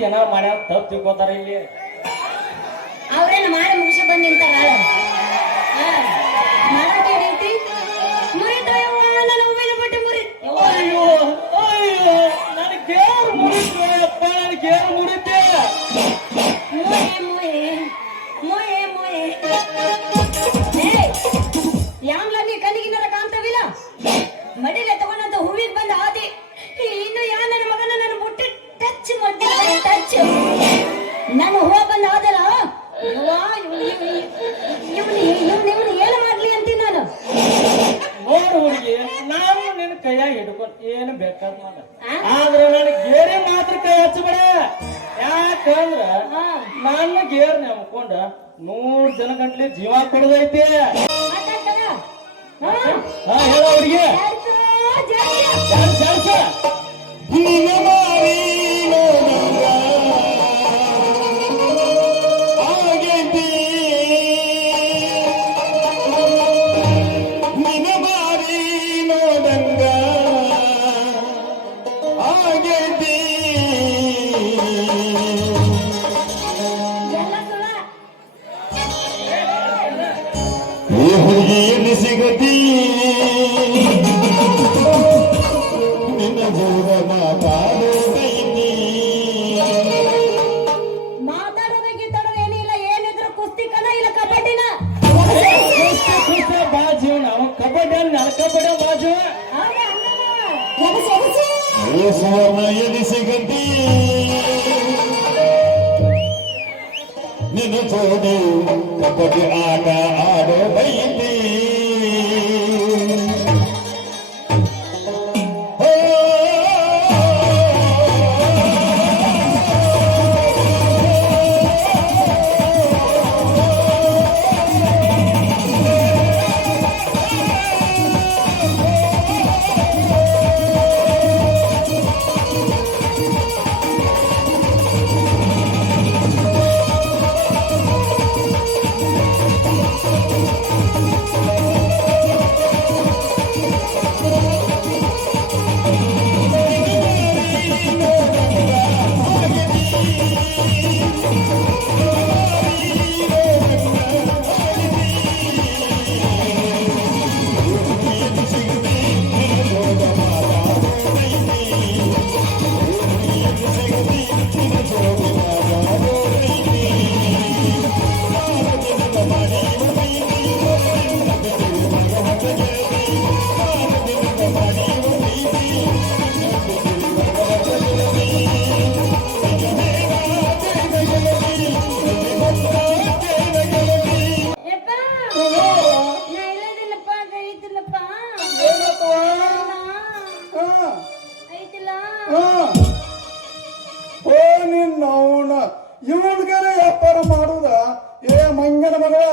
ಏನಾರ ಮಾಡ್ಯಾರ ತಪ್ಪು ತಿಳ್ಕೊತಾರ ಇಲ್ಲಿ ಅವ್ರೇನು ಮಾಡಿ ಮುಗಿಸಿ ಬಂದು ನಿಂತಾರ ಮಾಡಕ್ಕೇನೈತಿ ಮುರಿತ ನನ್ನ ಹೂವಿನ ಬಟ್ಟೆ ಮುರಿ ಅಯ್ಯೋ ಅಯ್ಯೋ ನನ್ನ ಕೇರು ಮುರಿತಪ್ಪ ನನ್ನ ಕೇರು ಮುರಿತೆ ಮುಯೆ ಮುಯೆ ಮುಯೆ ಮುಯೆ ಯಾಂಗ್ಲ ನೀ ಕಣ್ಣಿಗಿನರ ಕಾಣ್ತಾವಿಲ್ಲ ಮಡಿಲೆ ತಗೊಂಡಂತ ಹೂವಿಗೆ ಬಂದ ಆದಿ ಇನ್ನು ಯಾ ನನ್ನ ಮಗನ ನನ್ನ ಬುಟ್ಟಿ ಟಚ್ ಮಾಡ್ತೀನಿ ಟಚ್ ನಾನು ಹೂವ ಬಂದ ಆದಲ್ಲ ಇವನು ಏನು ಮಾಡ್ಲಿ ಅಂತೀನಿ ನಾನು ನೋಡು ಹುಡುಗಿ ನಾನು ನಿನ್ನ ಕೈಯಾಗ ಹಿಡ್ಕೊಂಡು ಏನು ಬೇಕಾದ ಮಾಡ ಆದ್ರೆ ನನ್ನ ಗೇರಿ ಮಾತ್ರ ಕೈ ಹಚ್ಚಬೇಡ ಯಾಕಂದ್ರ ನನ್ನ ಗೇರ್ ನಂಬ್ಕೊಂಡ 100 ಜನ ಗಂಟ್ಲಿ ಜೀವ ಕೊಡದೈತಿ ಹೇಳ ಹುಡುಗಿ ಹುಡುಗಿಯಲ್ಲಿ ಸಿಗತಿ ನಿನ್ನ ಜೋರ ಮಾತಾಡೋದೈತಿ ಮಾತಾಡೋದು ಗೀತಾಡೋದು ಏನಿಲ್ಲ ಏನಿದ್ರು ಕುಸ್ತಿಕನ ಇಲ್ಲ ಕಬಡ್ಡಿನ ಬಾ ಜೀವನ ಅವ ಕಬಡ್ಡಿ ನಾನು ಕಬಡ್ಡಿ ಬಾ ಜೀವನ ಸುವರ್ಣ ಎಲ್ಲಿ ಸಿಗತಿ ನಿನ್ನ ಜೋಡಿ ಕಬಡ್ಡಿ ಆಟ ಆಡೋ ಬೈತಿ ಇವನ್ಗೆಲ್ಲ ವ್ಯಾಪಾರ ಮಾಡುದ ಏ ಮಂಗನ ಮಗಳ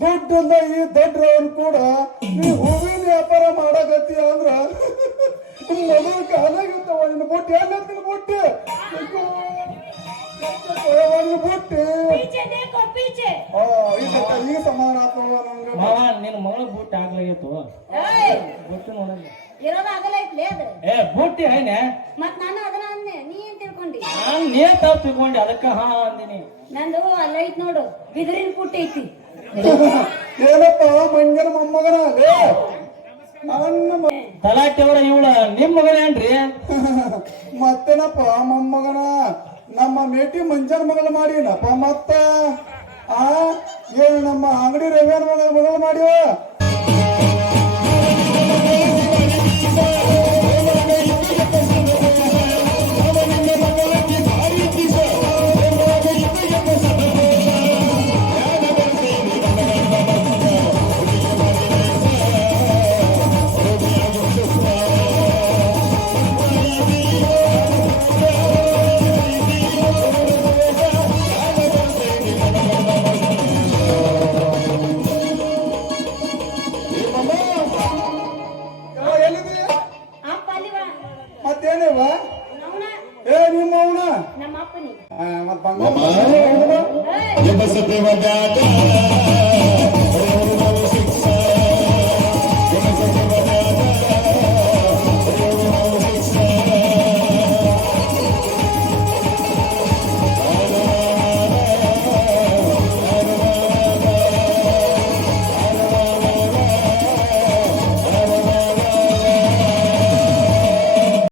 ದುಡ್ಡಿಂದ ಈ ದಡ್ರವನ್ ಕೂಡ ನೀ ಹೂವಿನ ವ್ಯಾಪಾರ ಮಾಡಕತ್ತಿ ಅಂದ್ರ ಮೊದಲು ಕಾಲಾಗಿತ್ತವ ನಿನ್ನ ಬುಟ್ಟಿ ಎಲ್ಲ ನಿನ್ನ ಬುಟ್ಟಿ ಒಂದು ಬುಟ್ಟಿ ಪೀಚೆ ದೇಕೋ ಪೀಚೆ. ಈಗ ಸಮಾನ ಆಗ್ತವ ನಂಗೆ. ಮಾವ ನಿನ್ನ ಮಗಳ ಬುಟ್ಟಿ ಆಗ್ಲಾಗಿತ್ತು ಏಯ್ ಬುಟ್ಟಿ ನೋಡಲ್ಲ ಇರೋದ ಆಗಲ್ಲ ಐತ್ಲೇ ಅದು. ಬುಟ್ಟಿ ಐನೆ ಮತ್ ನಾನು ಅದನ್ನ ಅಂದೆ, ನೀ ಏನ್ ತಿಳ್ಕೊಂಡಿ? ನಾನ್ ನೇ ತಪ್ಪು ತಿಳ್ಕೊಂಡೆ ಅದಕ್ಕ ಹಾ ಅಂದಿನಿ. ನಂದು ಅಲ್ಲ ಐತ್ ನೋಡು, ಬಿದಿರಿನ ಪುಟ್ಟಿ ಐತಿ. ಏನಪ್ಪ ಮಂಗನ ಮೊಮ್ಮಗನ ಲೇ ನನ್ನ ತಲಾಟಿ ಅವರ ಇವಳ ನಿಮ್ ಮಗನೇನ್ರಿ? ಮತ್ತೇನಪ್ಪ ಮೊಮ್ಮಗನ ನಮ್ಮ ಮೇಟಿ ಮಂಜನ ಮಗಳು ಮಾಡಿನಪ್ಪ. ಮತ್ತ ಏನು ನಮ್ಮ ಅಂಗಡಿ ರವಿಯನ ಮಗಳು ಮಾಡಿವ. ಅಪ್ಪ ಅಲ್ಲಿ ಬಾ. ಮತ್ತೇನೇವ ಅವನ ನಿಮ್ಮ ಅವನ ನಮ್ಮ ಅಪ್ಪನಿ. ಮತ್ ಬಂಗಾರ ಎಬ್ಬ ಸತ್ಯವಾದ